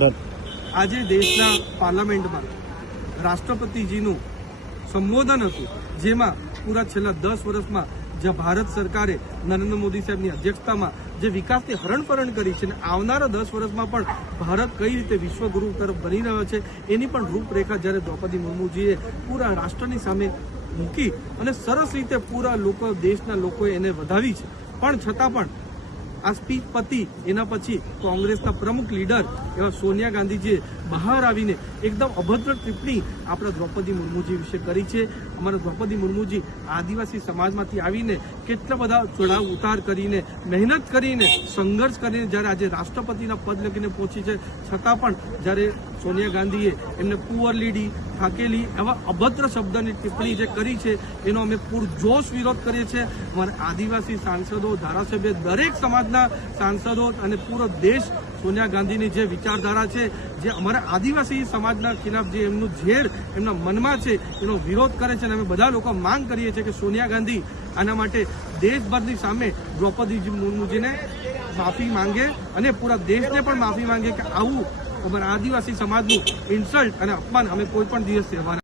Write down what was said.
આજે દેશના પાર્લામેન્ટમાં રાષ્ટ્રપતિજીનું સંબોધન હતું, જેમાં પૂરા છેલ્લા 10 વર્ષમાં જે ભારત સરકારે નરેન્દ્ર મોદી સાહેબની અધ્યક્ષતામાં જે વિકાસની હરણફરણ કરી છે અને આવનારા 10 વર્ષમાં પણ ભારત કઈ રીતે વિશ્વગુરુ તરફ બની રહ્યો છે એની પણ રૂપરેખા જ્યારે દ્રૌપદી મુર્મુજીએ પૂરા રાષ્ટ્રની સામે મૂકી અને સરસ રીતે પૂરા લોકો દેશના લોકોએ એને વધાવી છે, પણ છતાં પણ આ સ્પીચ પતી એના પછી કોંગ્રેસના પ્રમુખ લીડર એવા સોનિયા ગાંધીજીએ બહાર આવીને એકદમ અભદ્ર ટિપ્પણી આપણા દ્રૌપદી મુર્મુજી વિશે કરી છે. અમારા દ્રૌપદી મુર્મુજી આદિવાસી સમાજમાંથી આવીને કેટલા બધા ચડાવ ઉતાર કરીને મહેનત કરીને સંઘર્ષ કરીને જ્યારે આજે રાષ્ટ્રપતિના પદ લગીને પહોંચી છે, છતાં પણ જ્યારે સોનિયા ગાંધીએ એમને પુઅર લીડી થાકેલી એવા અભદ્ર શબ્દની ટિપ્પણી જે કરી છે એનો અમે પૂરજોશ વિરોધ કરીએ છીએ. અમારા આદિવાસી સાંસદો, ધારાસભ્ય, દરેક સમાજના સાંસદો અને પૂરો દેશ સોનિયા ગાંધીની જે વિચારધારા છે, જે અમારા આદિવાસી સમાજના ખિલાફ જે એમનું ઝેર એમના મનમાં છે એનો વિરોધ કરે છે અને અમે બધા લોકો માંગ કરીએ છીએ કે સોનિયા ગાંધી આના માટે દેશભરની સામે દ્રૌપદી મુર્મુજીને માફી માંગે અને પૂરા દેશને પણ માફી માંગે કે આવું અમારા આદિવાસી સમાજનું ઇન્સલ્ટ અને અપમાન અમે કોઈ પણ દિવસ સહેવાના